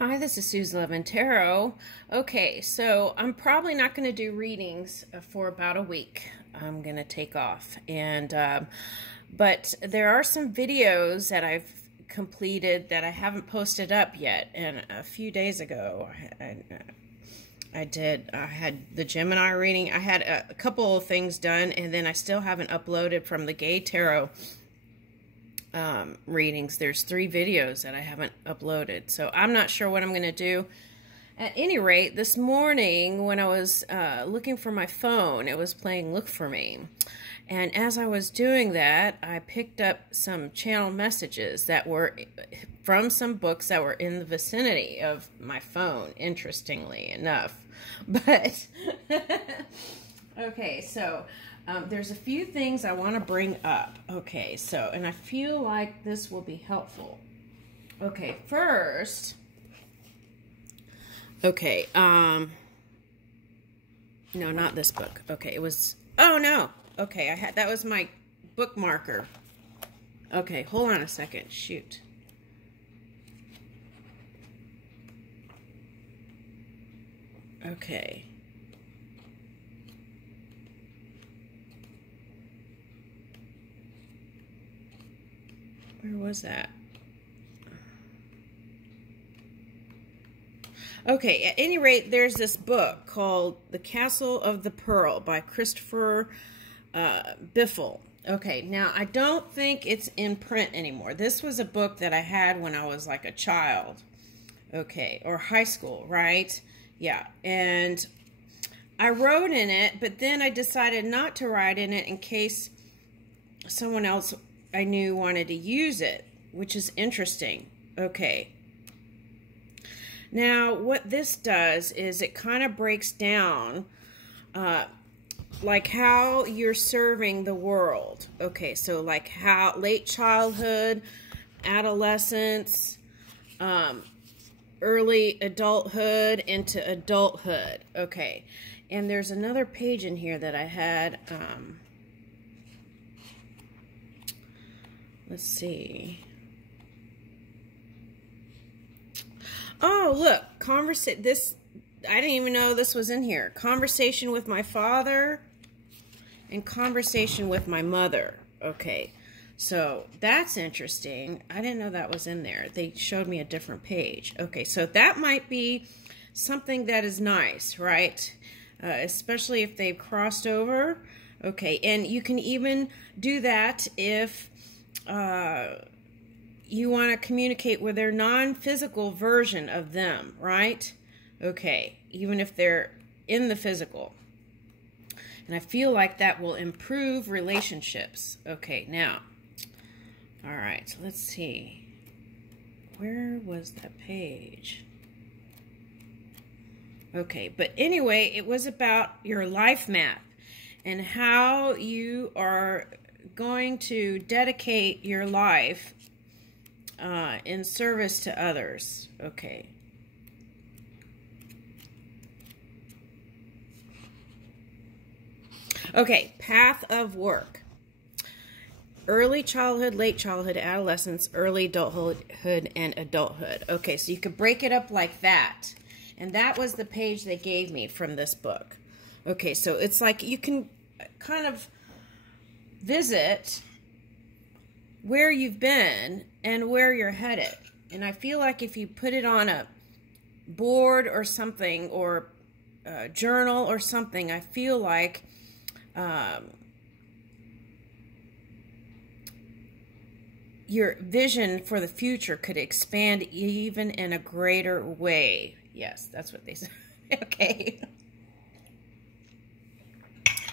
Hi, this is Sue's Love and Tarot. Okay, so I'm probably not going to do readings for about a week. I'm going to take off. But there are some videos that I've completed that I haven't posted up yet. And a few days ago, I had the Gemini reading. I had a couple of things done, and then I still haven't uploaded from the Gay Tarot readings. There's 3 videos that I haven't uploaded, so I'm not sure what I'm going to do. At any rate, this morning when I was looking for my phone, it was playing Look For Me, and as I was doing that, I picked up some channel messages that were from some books that were in the vicinity of my phone, interestingly enough. But okay, so there's a few things I want to bring up. Okay, so, and I feel like this will be helpful. Okay, first, okay, no, not this book. Okay, it was, oh no, okay, that was my bookmarker. Okay, hold on a second, shoot. Okay. Where was that? Okay, at any rate, there's this book called The Castle of the Pearl by Christopher Biffle. Okay, now I don't think it's in print anymore. This was a book that I had when I was like a child. Okay, or high school, right? Yeah, and I wrote in it, but then I decided not to write in it in case someone else I knew wanted to use it, which is interesting. Okay. Now, what this does is it kind of breaks down like how you're serving the world. Okay, so like how late childhood, adolescence, early adulthood into adulthood. Okay, and there's another page in here that I had. Let's see. Oh, look, this, I didn't even know this was in here. Conversation with my father and conversation with my mother. Okay, so that's interesting. I didn't know that was in there. They showed me a different page. Okay, so that might be something that is nice, right? Especially if they've crossed over. Okay, and you can even do that if you want to communicate with their non-physical version of them, right? Okay, even if they're in the physical. And I feel like that will improve relationships. Okay, now, all right, so let's see. Where was that page? Okay, but anyway, it was about your life map and how you are going to dedicate your life in service to others. Okay. Okay, path of work. Early childhood, late childhood, adolescence, early adulthood, and adulthood. Okay, so you could break it up like that. And that was the page they gave me from this book. Okay, so it's like you can kind of visit where you've been and where you're headed. And I feel like if you put it on a board or something, or a journal or something, I feel like your vision for the future could expand even in a greater way. Yes, that's what they said. Okay.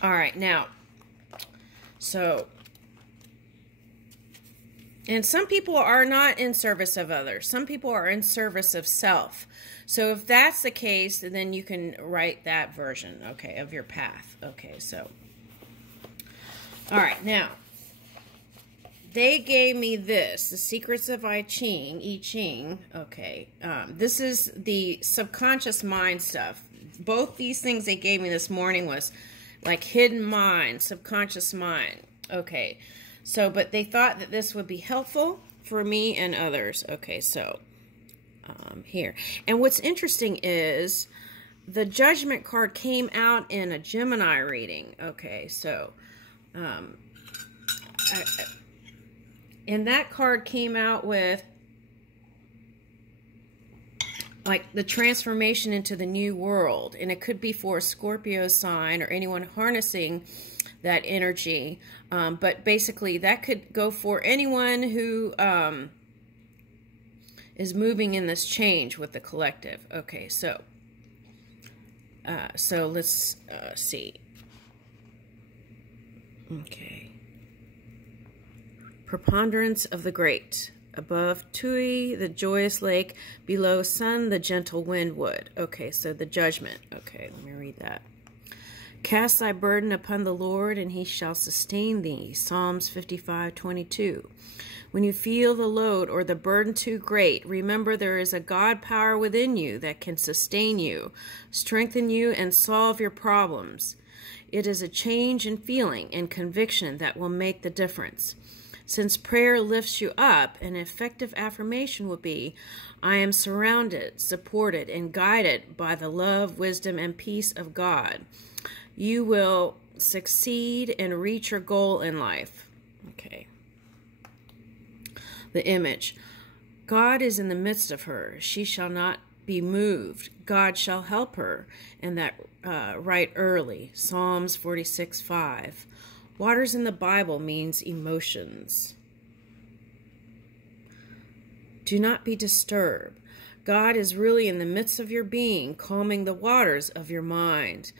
All right, now, so, and some people are not in service of others. Some people are in service of self. So if that's the case, then you can write that version, okay, of your path. Okay, so, all right, now, they gave me this, The Secrets of I Ching, okay. This is the subconscious mind stuff. Both these things they gave me this morning was like hidden mind, subconscious mind. Okay, so, but they thought that this would be helpful for me and others. Okay, so, here. And what's interesting is the Judgment card came out in a Gemini reading. Okay, so and that card came out with like the transformation into the new world, and it could be for a Scorpio sign or anyone harnessing that energy, but basically that could go for anyone who is moving in this change with the collective. Okay, so let's see. Okay, preponderance of the great. Above Tui, the joyous lake. Below sun, the gentle wind would. Okay, so the Judgment. Okay, let me read that. Cast thy burden upon the Lord, and he shall sustain thee. Psalms 55:22. When you feel the load or the burden too great, remember there is a God power within you that can sustain you, strengthen you, and solve your problems. It is a change in feeling and conviction that will make the difference. Since prayer lifts you up, an effective affirmation will be, I am surrounded, supported, and guided by the love, wisdom, and peace of God. You will succeed and reach your goal in life. Okay. The image. God is in the midst of her. She shall not be moved. God shall help her. And that right early. Psalms 46:5. Waters in the Bible means emotions. Do not be disturbed. God is really in the midst of your being, calming the waters of your mind.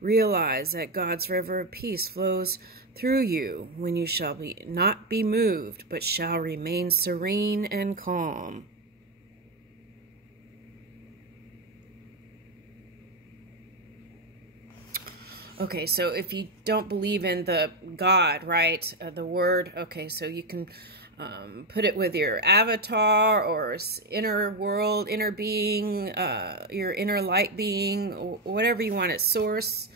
Realize that God's river of peace flows through you when you shall not be moved, but shall remain serene and calm. Okay, so if you don't believe in the God, right, the word, okay, so you can put it with your avatar or inner world, inner being, your inner light being, or whatever you want it, source.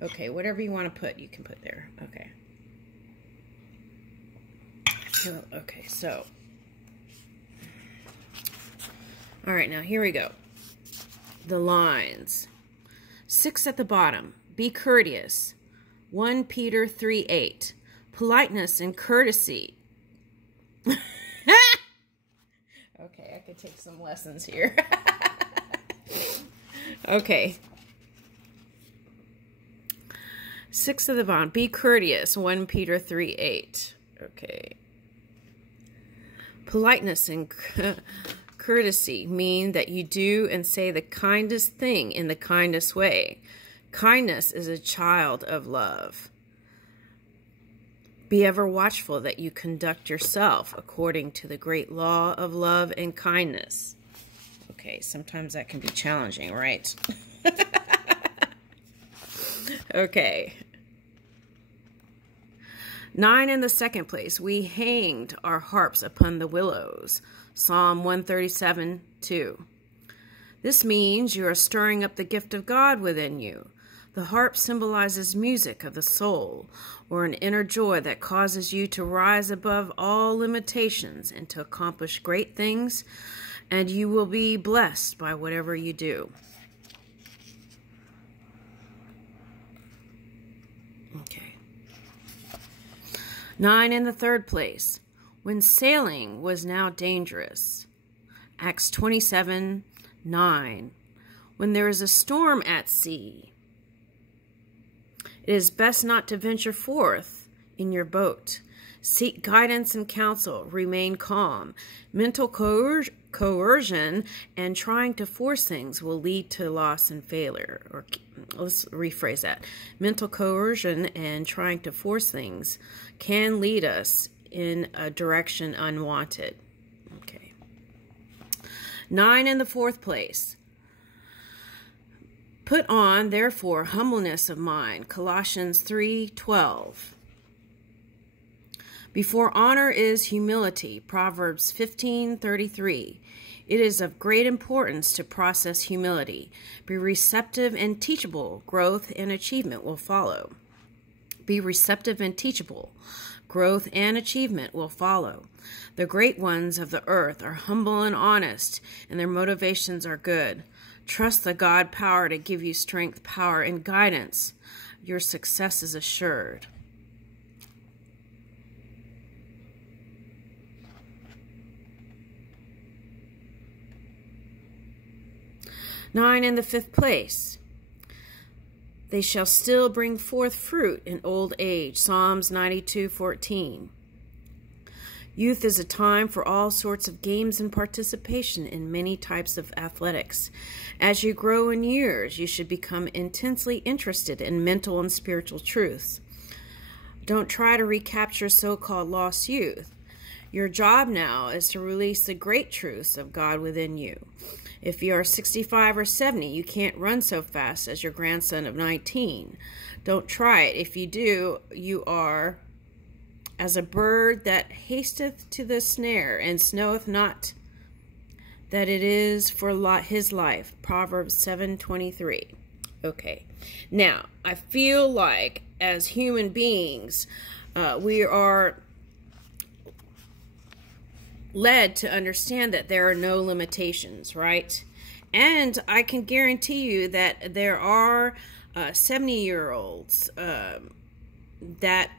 Okay, whatever you want to put, you can put there. Okay. Okay, so. All right, now here we go. The lines. 6 at the bottom. Be courteous. 1 Peter 3:8. Politeness and courtesy. Okay, I could take some lessons here. Okay. 6 at the bottom. Be courteous. 1 Peter 3:8. Okay. Politeness and courtesy mean that you do and say the kindest thing in the kindest way. Kindness is a child of love. Be ever watchful that you conduct yourself according to the great law of love and kindness. Okay, sometimes that can be challenging, right? Okay. 9 in the second place. We hanged our harps upon the willows. Psalm 137:2. This means you are stirring up the gift of God within you. The harp symbolizes music of the soul, or an inner joy that causes you to rise above all limitations and to accomplish great things, and you will be blessed by whatever you do. Okay. 9 in the third place. When sailing was now dangerous. Acts 27:9. When there is a storm at sea, it is best not to venture forth in your boat. Seek guidance and counsel. Remain calm. Mental coercion and trying to force things will lead to loss and failure. Or let's rephrase that. Mental coercion and trying to force things can lead us in a direction unwanted. Okay. 9 in the fourth place. Put on, therefore, humbleness of mind. Colossians 3:12. Before honor is humility. Proverbs 15:33. It is of great importance to process humility. Be receptive and teachable. Growth and achievement will follow. Be receptive and teachable. growth and achievement will follow. The great ones of the earth are humble and honest, and their motivations are good. Trust the God power to give you strength, power, and guidance. Your success is assured. Nine, in the fifth place. They shall still bring forth fruit in old age. Psalms 92:14. Youth is a time for all sorts of games and participation in many types of athletics. As you grow in years, you should become intensely interested in mental and spiritual truths. Don't try to recapture so-called lost youth. Your job now is to release the great truths of God within you. If you are 65 or 70, you can't run so fast as your grandson of 19. Don't try it. If you do, you are as a bird that hasteth to the snare, and knoweth not that it is for his life. Proverbs 7:23. Okay. Now, I feel like as human beings, we are led to understand that there are no limitations, right? And I can guarantee you that there are 70-year-olds that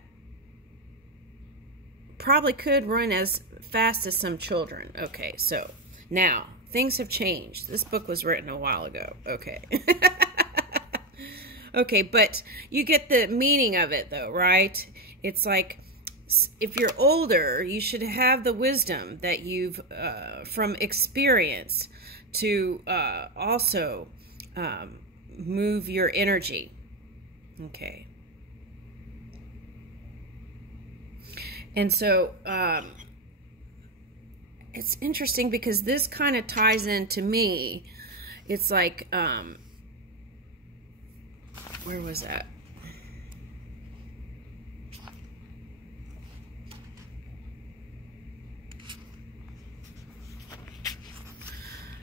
probably could run as fast as some children. Okay, so now things have changed. This book was written a while ago. Okay. Okay, but you get the meaning of it though, right? It's like, if you're older, you should have the wisdom that you've from experience to also move your energy. Okay. And so it's interesting because this kind of ties into me. It's like, where was that?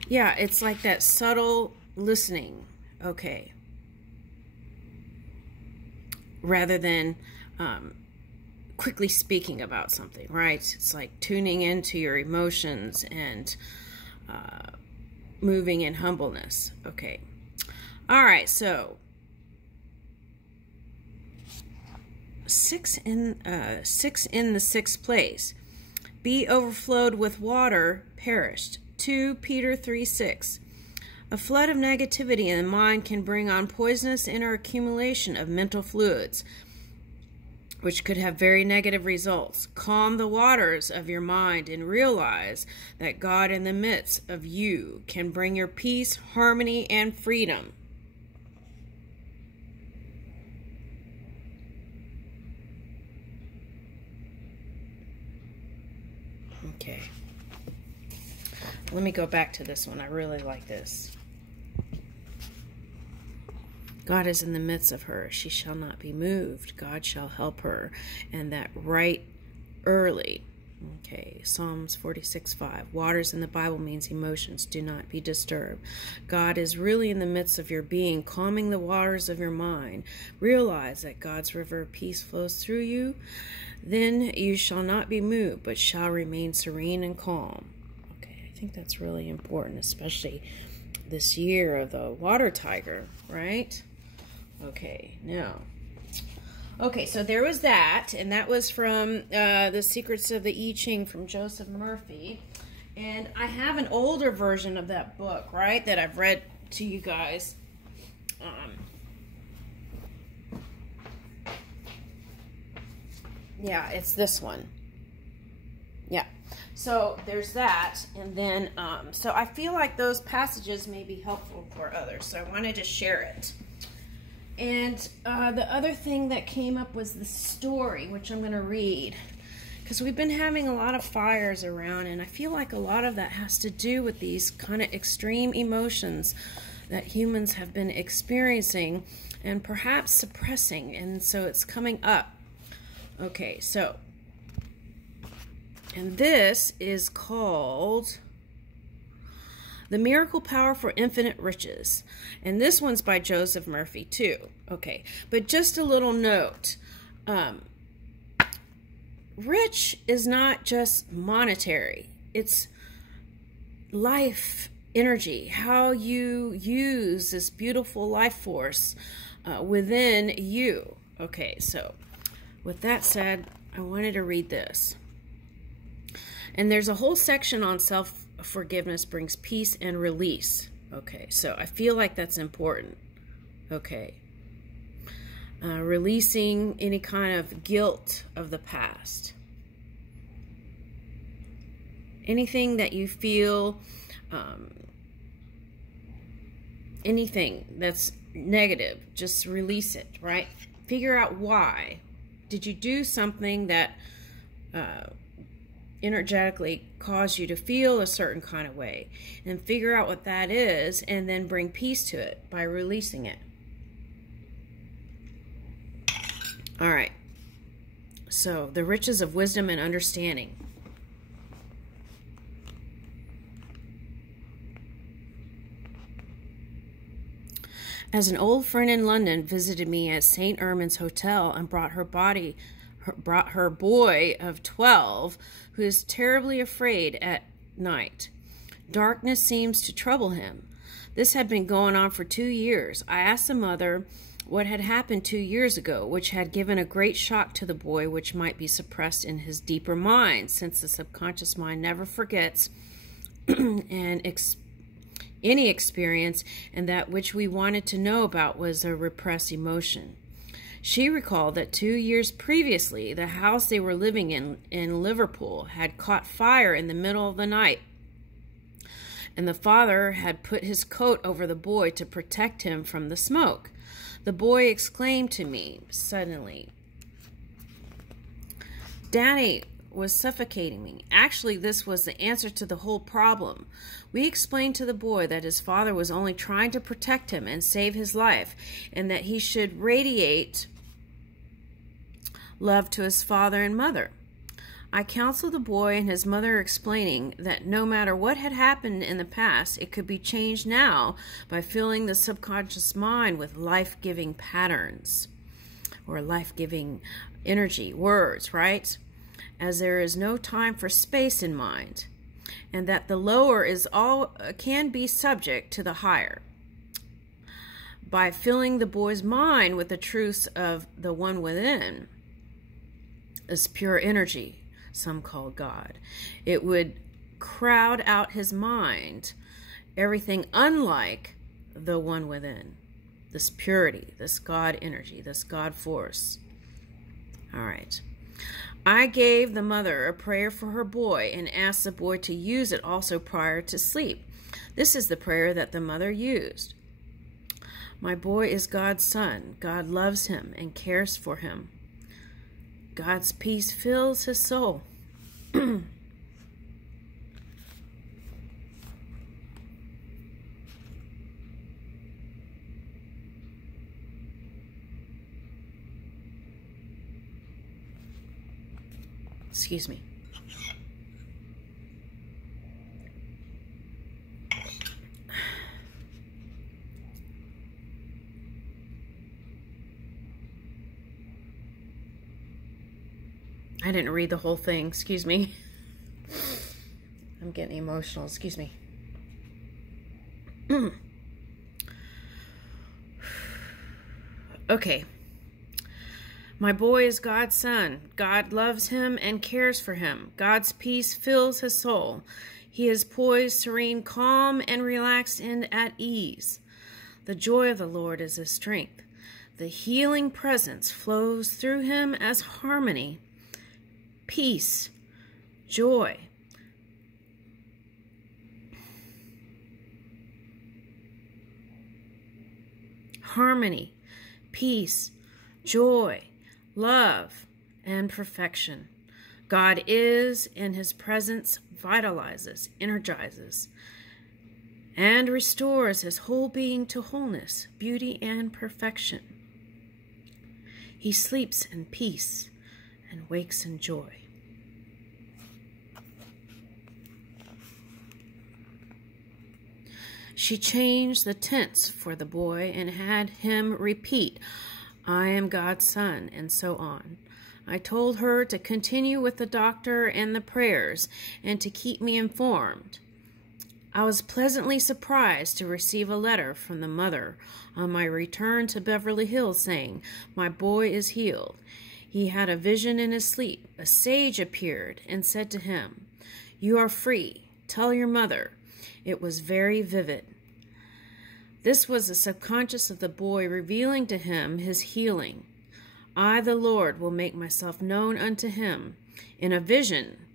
Yeah, it's like that subtle listening, okay, rather than quickly speaking about something, right? It's like tuning into your emotions and moving in humbleness, okay. All right, so 6 in the 6th place. Be overflowed with water, perished. 2 Peter 3:6. A flood of negativity in the mind can bring on poisonous inner accumulation of mental fluids, which could have very negative results. Calm the waters of your mind and realize that God in the midst of you can bring your peace, harmony, and freedom. Okay. Let me go back to this one. I really like this. God is in the midst of her. She shall not be moved. God shall help her. And that right early. Okay, Psalms 46:5. Waters in the Bible means emotions. Do not be disturbed. God is really in the midst of your being, calming the waters of your mind. Realize that God's river of peace flows through you. Then you shall not be moved, but shall remain serene and calm. Okay, I think that's really important, especially this year of the water tiger, right? Okay, now. Okay, so there was that, and that was from The Secrets of the I Ching from Joseph Murphy. And I have an older version of that book, right, that I've read to you guys. Yeah, it's this one. Yeah. So there's that. And then, so I feel like those passages may be helpful for others. So I wanted to share it. And the other thing that came up was the story, which I'm going to read. Because we've been having a lot of fires around, and I feel like a lot of that has to do with these kind of extreme emotions that humans have been experiencing and perhaps suppressing. And so it's coming up. Okay, so, and this is called The Miracle Power for Infinite Riches. And this one's by Joseph Murphy too. Okay, but just a little note. rich is not just monetary. It's life energy, how you use this beautiful life force within you. Okay, so with that said, I wanted to read this. And there's a whole section on self-forgiveness brings peace and release. Okay, so I feel like that's important. Okay. Releasing any kind of guilt of the past. Anything that you feel, anything that's negative, just release it, right? Figure out why. Did you do something that energetically caused you to feel a certain kind of way? And figure out what that is, and then bring peace to it by releasing it. All right. So, the riches of wisdom and understanding. As an old friend in London visited me at St. Ermin's Hotel and brought her boy of 12, who is terribly afraid at night. Darkness seems to trouble him. This had been going on for 2 years. I asked the mother what had happened 2 years ago, which had given a great shock to the boy, which might be suppressed in his deeper mind, since the subconscious mind never forgets any experience, and that which we wanted to know about was a repressed emotion. She recalled that 2 years previously, the house they were living in Liverpool had caught fire in the middle of the night, and the father had put his coat over the boy to protect him from the smoke. The boy exclaimed to me suddenly, "Daddy was suffocating me." Actually, this was the answer to the whole problem. We explained to the boy that his father was only trying to protect him and save his life, and that he should radiate love to his father and mother. I counseled the boy and his mother, explaining that no matter what had happened in the past, it could be changed now by filling the subconscious mind with life-giving patterns or life-giving energy, words, right? As there is no time for space in mind, and that the lower can be subject to the higher. By filling the boy's mind with the truths of the one within, is pure energy, some call God, it would crowd out his mind everything unlike the one within, this purity, this God energy, this God force. All right. I gave the mother a prayer for her boy and asked the boy to use it also prior to sleep. This is the prayer that the mother used. My boy is God's son. God loves him and cares for him. God's peace fills his soul. Excuse me. I didn't read the whole thing. Excuse me. I'm getting emotional. Excuse me. Okay. My boy is God's son. God loves him and cares for him. God's peace fills his soul. He is poised, serene, calm, and relaxed and at ease. The joy of the Lord is his strength. The healing presence flows through him as harmony, peace, joy. Harmony, peace, joy, love, and perfection. God is, in his presence, vitalizes, energizes, and restores his whole being to wholeness, beauty, and perfection. He sleeps in peace and wakes in joy. She changed the tense for the boy and had him repeat, I am God's son, and so on. I told her to continue with the doctor and the prayers and to keep me informed. I was pleasantly surprised to receive a letter from the mother on my return to Beverly Hills saying, "My boy is healed. He had a vision in his sleep. A sage appeared and said to him, 'You are free. Tell your mother.' It was very vivid." This was the subconscious of the boy revealing to him his healing. I, the Lord, will make myself known unto him in a vision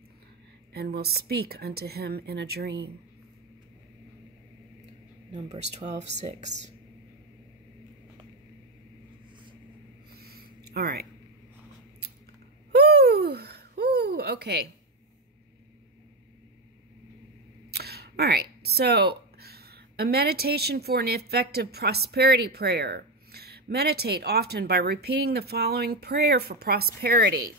and will speak unto him in a dream. Numbers 12:6. All right. Whoo! Whoo! Okay. All right. So, a meditation for an effective prosperity prayer. Meditate often by repeating the following prayer for prosperity.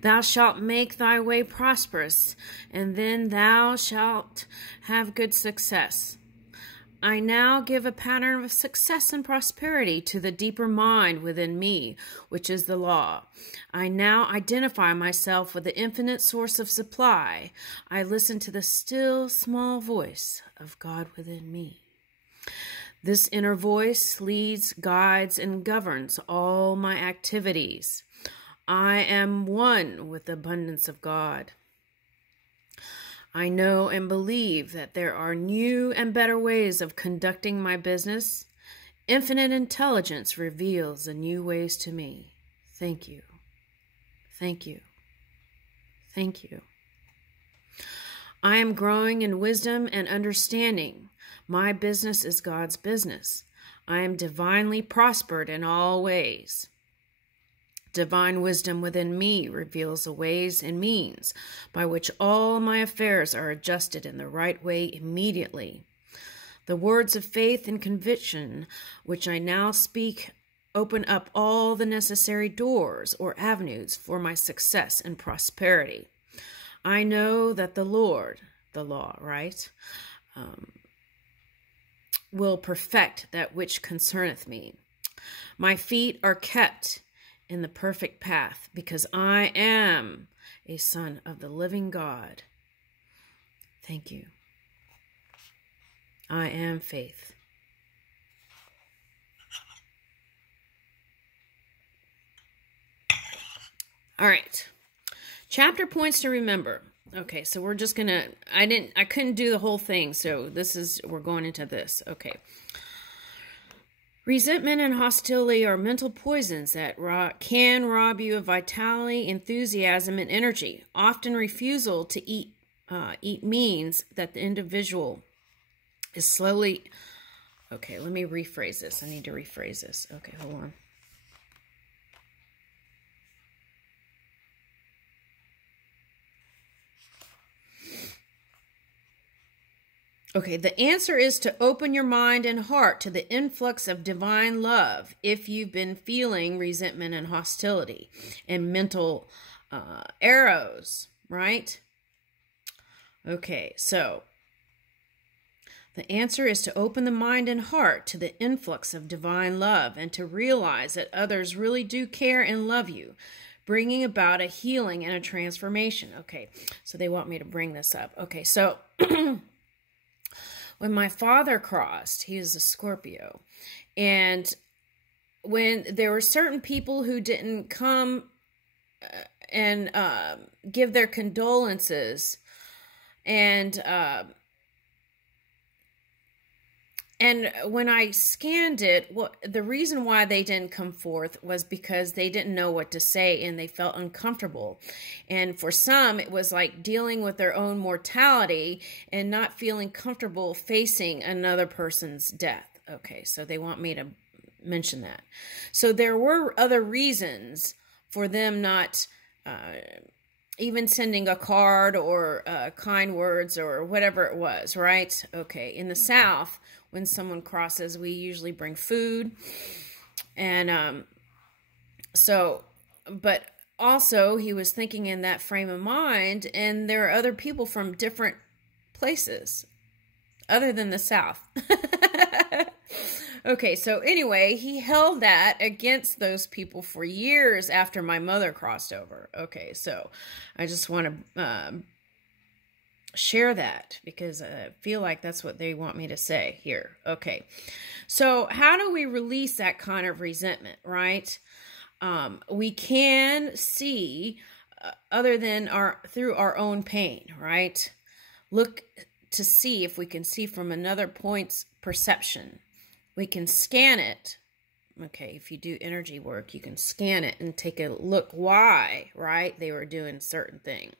Thou shalt make thy way prosperous, and then thou shalt have good success. I now give a pattern of success and prosperity to the deeper mind within me, which is the law. I now identify myself with the infinite source of supply. I listen to the still, small voice of God within me. This inner voice leads, guides, and governs all my activities. I am one with the abundance of God. I know and believe that there are new and better ways of conducting my business. Infinite intelligence reveals the new ways to me. Thank you. Thank you. Thank you. I am growing in wisdom and understanding. My business is God's business. I am divinely prospered in all ways. Divine wisdom within me reveals the ways and means by which all my affairs are adjusted in the right way immediately. The words of faith and conviction which I now speak open up all the necessary doors or avenues for my success and prosperity. I know that the Lord, the law, right, will perfect that which concerneth me. My feet are kept in the perfect path because I am a son of the living God. Thank you. I am faith. All right. Chapter points to remember. Okay, so we're just gonna, I couldn't do the whole thing, so we're going into this. Okay. Resentment and hostility are mental poisons that can rob you of vitality, enthusiasm, and energy. Often refusal to eat means that the individual is slowly... Okay, let me rephrase this. I need to rephrase this. Okay, hold on. Okay, the answer is to open your mind and heart to the influx of divine love if you've been feeling resentment and hostility and mental arrows, right? Okay, so the answer is to open the mind and heart to the influx of divine love and to realize that others really do care and love you, bringing about a healing and a transformation. Okay, so they want me to bring this up. Okay, so... When my father crossed, he is a Scorpio, and when there were certain people who didn't come and give their condolences, and when I scanned it, the reason why they didn't come forth was because they didn't know what to say and they felt uncomfortable. And for some, it was like dealing with their own mortality and not feeling comfortable facing another person's death. Okay, so they want me to mention that. So there were other reasons for them not even sending a card or kind words or whatever it was, right? Okay, in the South, when someone crosses, we usually bring food. And but also he was thinking in that frame of mind, and there are other people from different places other than the South. Okay, so anyway, he held that against those people for years after my mother crossed over. Okay, so I just want to share that because I feel like that's what they want me to say here. Okay, so how do we release that kind of resentment, right? We can see other than through our own pain, right? Look to see if we can see from another point's perception. We can scan it. Okay, if you do energy work, you can scan it and take a look why, right? They were doing certain thing.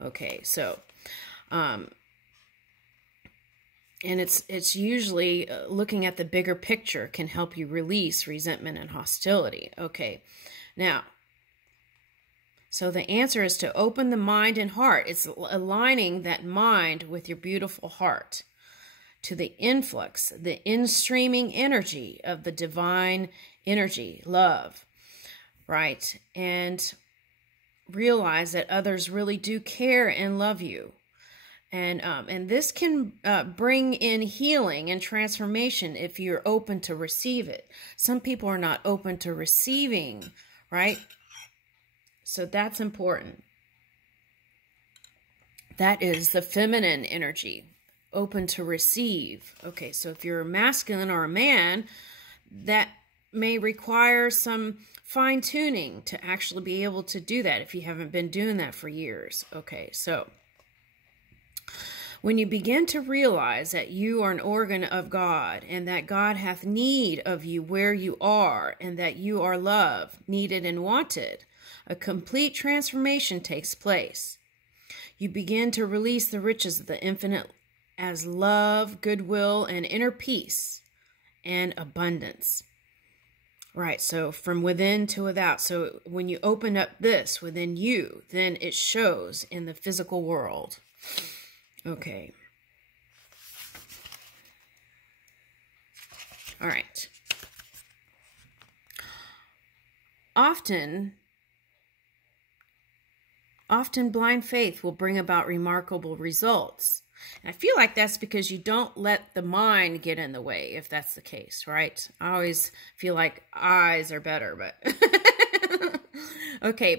Okay, so and it's usually looking at the bigger picture can help you release resentment and hostility. Okay, now, so the answer is to open the mind and heart. It's aligning that mind with your beautiful heart to the influx, the in-streaming energy of the divine energy, love, right? And realize that others really do care and love you. And this can bring in healing and transformation if you're open to receive it. Some people are not open to receiving, right? So that's important. That is the feminine energy, open to receive. Okay, so if you're a masculine or a man, that may require some fine-tuning to actually be able to do that if you haven't been doing that for years. Okay, so when you begin to realize that you are an organ of God and that God hath need of you where you are and that you are loved, needed, and wanted, a complete transformation takes place. You begin to release the riches of the infinite as love, goodwill, and inner peace and abundance. Right, so from within to without. So when you open up this within you, then it shows in the physical world. Okay. All right. Often blind faith will bring about remarkable results. And I feel like that's because you don't let the mind get in the way, if that's the case, right? I always feel like eyes are better, but... Okay,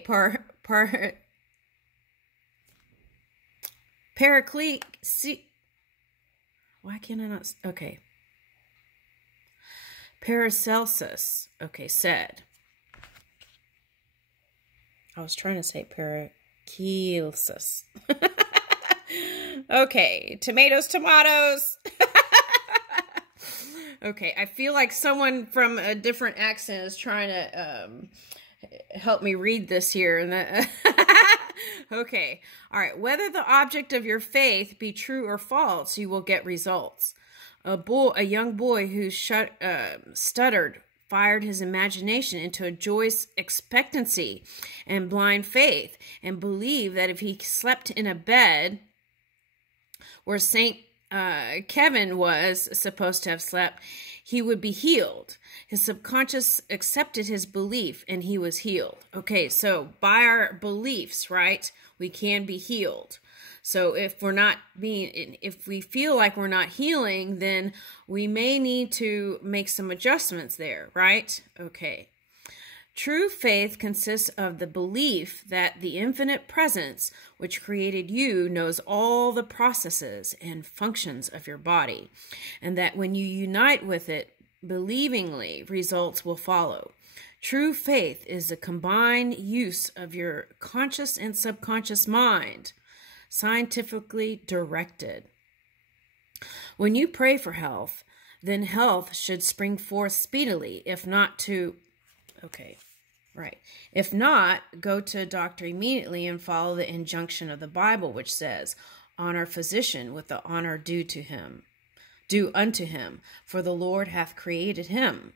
Paraclete, why can't I not? Okay. Paracelsus, okay, said. I was trying to say Paracelsus. Okay, tomatoes. Okay, I feel like someone from a different accent is trying to help me read this here. And okay, all right. Whether the object of your faith be true or false, you will get results. A young boy who stuttered fired his imagination into a joyous expectancy and blind faith and believed that if he slept in a bed where St. Kevin was supposed to have slept, he would be healed. His subconscious accepted his belief and he was healed. Okay, so by our beliefs, right, we can be healed. So if we feel like we're not healing, then we may need to make some adjustments there, right? Okay. True faith consists of the belief that the infinite presence which created you knows all the processes and functions of your body, and that when you unite with it believingly, results will follow. True faith is the combined use of your conscious and subconscious mind, scientifically directed. When you pray for health, then health should spring forth speedily, if not, go to a doctor immediately and follow the injunction of the Bible, which says, honor physician with the honor due unto him, for the Lord hath created him.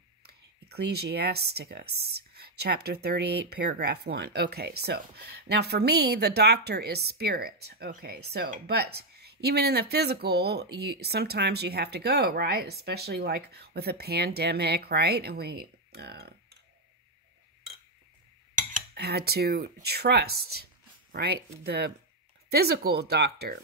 Ecclesiasticus, chapter 38, paragraph 1. Okay, so now for me, the doctor is spirit. Okay, so, but even in the physical, sometimes you have to go, right? Especially like with a pandemic, right? And we had to trust, right, the physical doctor.